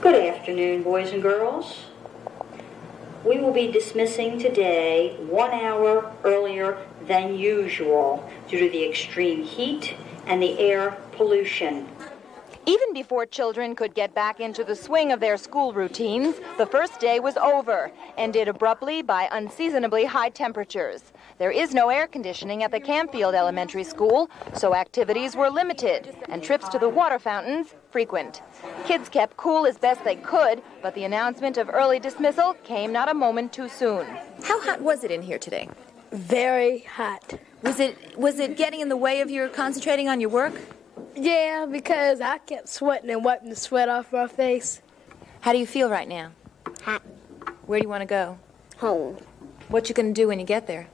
Good afternoon, boys and girls. We will be dismissing today 1 hour earlier than usual due to the extreme heat and the air pollution. Even before children could get back into the swing of their school routines, the first day was over, ended abruptly by unseasonably high temperatures. There is no air conditioning at the Campfield Elementary School, so activities were limited and trips to the water fountains frequent. Kids kept cool as best they could, but the announcement of early dismissal came not a moment too soon. How hot was it in here today? Very hot. Was it getting in the way of your concentrating on your work? Yeah, because I kept sweating and wiping the sweat off my face. How do you feel right now? Hot. Where do you want to go? Home. What you going to do when you get there?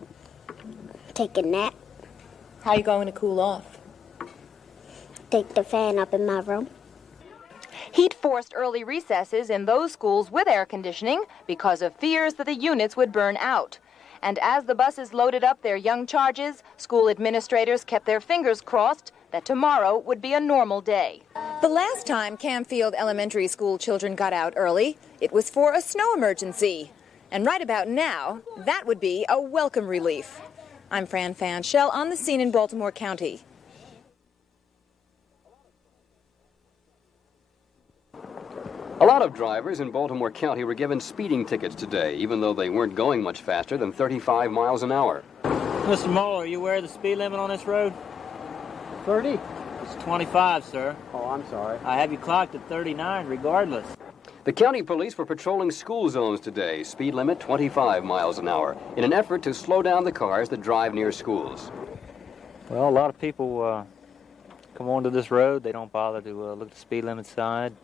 Take a nap. How are you going to cool off? Take the fan up in my room. Heat forced early recesses in those schools with air conditioning because of fears that the units would burn out. And as the buses loaded up their young charges, school administrators kept their fingers crossed that tomorrow would be a normal day. The last time Campfield Elementary School children got out early, it was for a snow emergency. And right about now, that would be a welcome relief. I'm Fran Fanschel on the scene in Baltimore County. A lot of drivers in Baltimore County were given speeding tickets today, even though they weren't going much faster than 35 miles an hour. Mr. Moore, are you aware of the speed limit on this road? 30? It's 25, sir. Oh, I'm sorry. I have you clocked at 39 regardless. The county police were patrolling school zones today, speed limit 25 miles an hour, in an effort to slow down the cars that drive near schools. Well, a lot of people come onto this road. They don't bother to look at the speed limit side.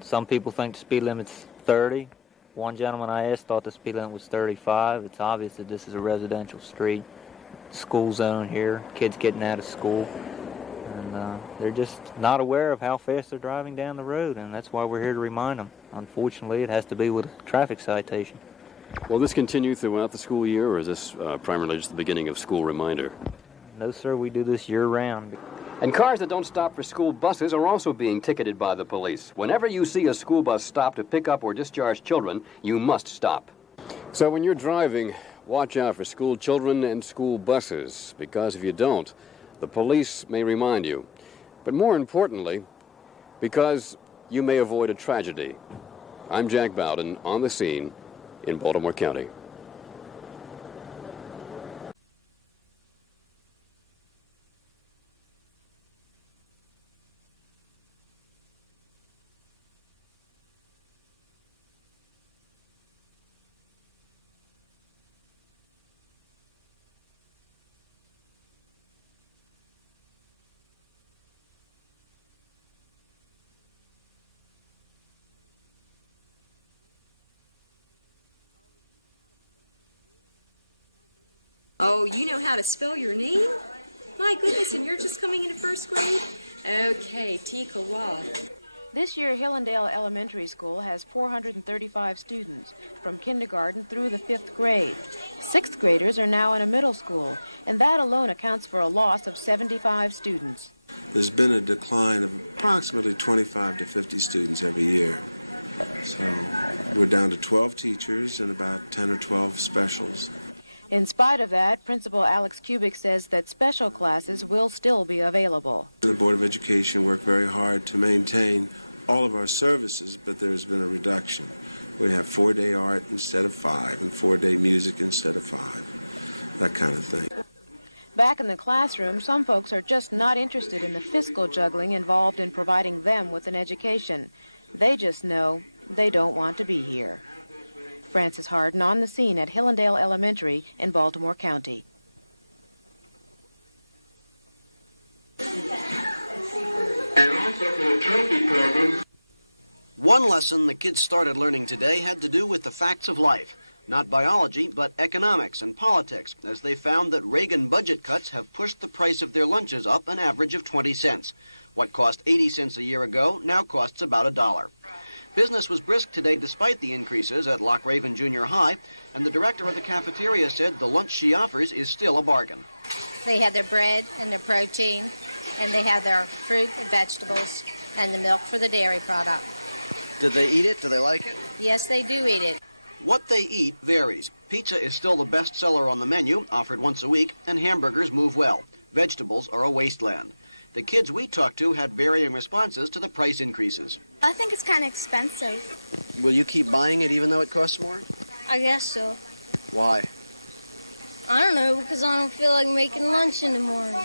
Some people think the speed limit's 30. One gentleman I asked thought the speed limit was 35. It's obvious that this is a residential street. School zone here, kids getting out of school. And they're just not aware of how fast they're driving down the road, and that's why we're here to remind them. Unfortunately, it has to be with a traffic citation. Will this continue throughout the school year, or is this primarily just the beginning of school reminder? No, sir, we do this year-round. And cars that don't stop for school buses are also being ticketed by the police. Whenever you see a school bus stop to pick up or discharge children, you must stop. So when you're driving, watch out for school children and school buses, because if you don't, the police may remind you. But more importantly, because you may avoid a tragedy. I'm Jack Bowden on the scene in Baltimore County. Oh, you know how to spell your name? My goodness, and you're just coming into first grade? Okay, Tikawa. This year, Hillendale Elementary School has 435 students, from kindergarten through the 5th grade. 6th graders are now in a middle school, and that alone accounts for a loss of 75 students. There's been a decline of approximately 25 to 50 students every year. So we're down to 12 teachers and about 10 or 12 specials. In spite of that, Principal Alex Kubik says that special classes will still be available. The Board of Education worked very hard to maintain all of our services, but there's been a reduction. We have 4-day art instead of 5, and 4-day music instead of 5, that kind of thing. Back in the classroom, some folks are just not interested in the fiscal juggling involved in providing them with an education. They just know they don't want to be here. Frances Harden on the scene at Hillendale Elementary in Baltimore County. One lesson the kids started learning today had to do with the facts of life. Not biology, but economics and politics, as they found that Reagan budget cuts have pushed the price of their lunches up an average of 20 cents. What cost 80 cents a year ago now costs about $1. Business was brisk today despite the increases at Loch Raven Junior High, and the director of the cafeteria said the lunch she offers is still a bargain. They have their bread and their protein, and they have their fruit and vegetables, and the milk for the dairy product. Did they eat it? Do they like it? Yes, they do eat it. What they eat varies. Pizza is still the best seller on the menu, offered once a week, and hamburgers move well. Vegetables are a wasteland. The kids we talked to had varying responses to the price increases. I think it's kind of expensive. Will you keep buying it even though it costs more? I guess so. Why? I don't know, because I don't feel like making lunch in the morning.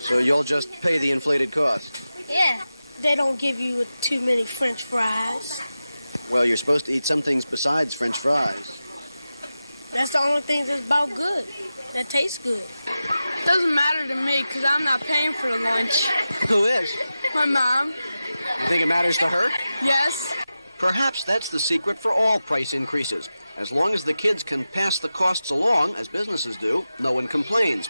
So you'll just pay the inflated cost? Yeah. They don't give you too many French fries. Well, you're supposed to eat some things besides French fries. That's the only thing that's about good, that tastes good. It doesn't matter to me because I'm not paying for the lunch. Who is? My mom. You think it matters to her? Yes. Perhaps that's the secret for all price increases. As long as the kids can pass the costs along, as businesses do, no one complains.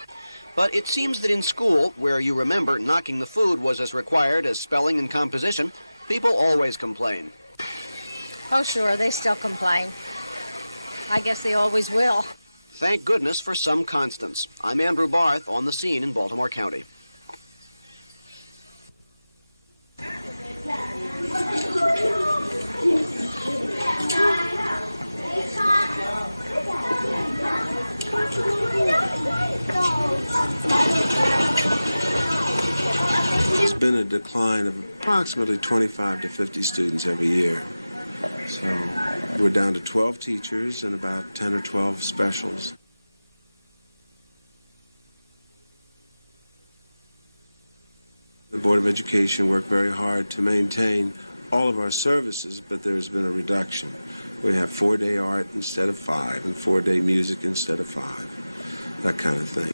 But it seems that in school, where you remember knocking the food was as required as spelling and composition, people always complain. Oh, sure, they still complain. I guess they always will. Thank goodness for some constants. I'm Andrew Barth on the scene in Baltimore County. There's been a decline of approximately 25 to 50 students every year. So we're down to 12 teachers and about 10 or 12 specials. The Board of Education worked very hard to maintain all of our services, but there's been a reduction. We have 4-day art instead of 5 and 4-day music instead of 5, that kind of thing.